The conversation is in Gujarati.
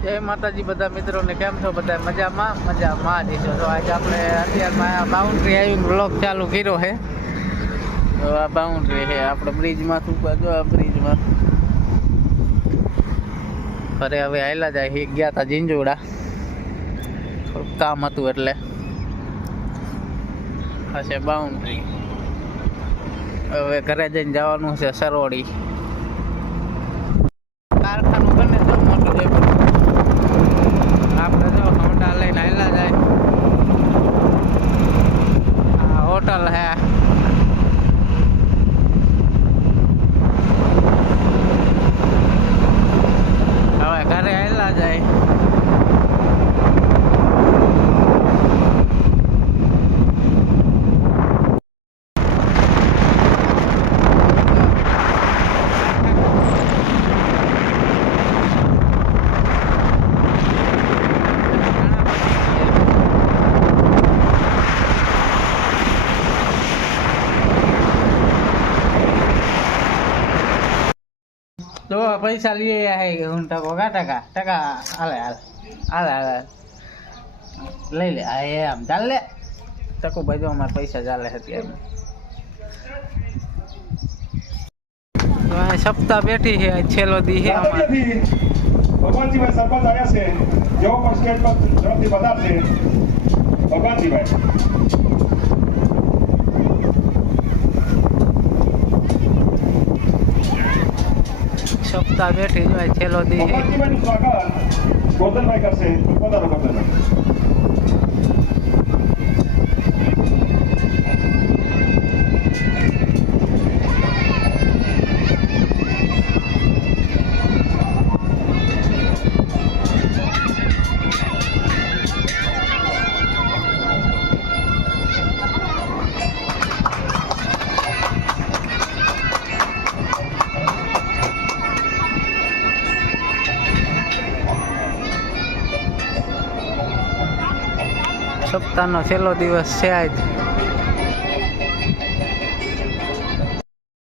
જય માતાજી બધા મિત્રોને, કેમ છો બધા? મજામાં જઈશું. તો આજે આપણે અત્યારમાં બાઉન્ડ્રી આવીને બ્લોગ ચાલુ કર્યો છે. તો આ બાઉન્ડ્રી છે આપણે બ્રિજમાં જો આ બ્રિજમાં ઘરે હવે આવેલા જાય. ગયા હતા જીંજોડા, થોડુંક કામ હતું એટલે. આ છે બાઉન્ડ્રી. હવે ઘરે જઈને જવાનું છે સરોડી. કારખાનું બને તો મોટું છે. આપણે જો હોન્ડા લઈને આવેલા જાય. આ હોટલ હે. હવે ઘરે આવેલા જાય. તો પૈસા લઈ આવ્યા હું ટકા હાલે લઈ લે. આ આમ ચાલ લે ટકો ભાઈ. જો અમારે પૈસા ચાલે અત્યારે. સપ્તાહ બેઠી છે, છેલ્લો દી છે. ભગવાનજીભાઈ સરપંચ આવ્યા છે, જેવો પણ સ્ટેટ પર ઝડપથી વધારશે. ભગવાનજીભાઈ સપ્તાહ બેઠી જોય, છેલ્લો દી છે. ભગવાનજીભાઈનું સ્વાગત ગોરધનભાઈ કરશે. પધારો ગોરધનભાઈ. સપ્તાહનો છેલ્લો દિવસ છે આજ.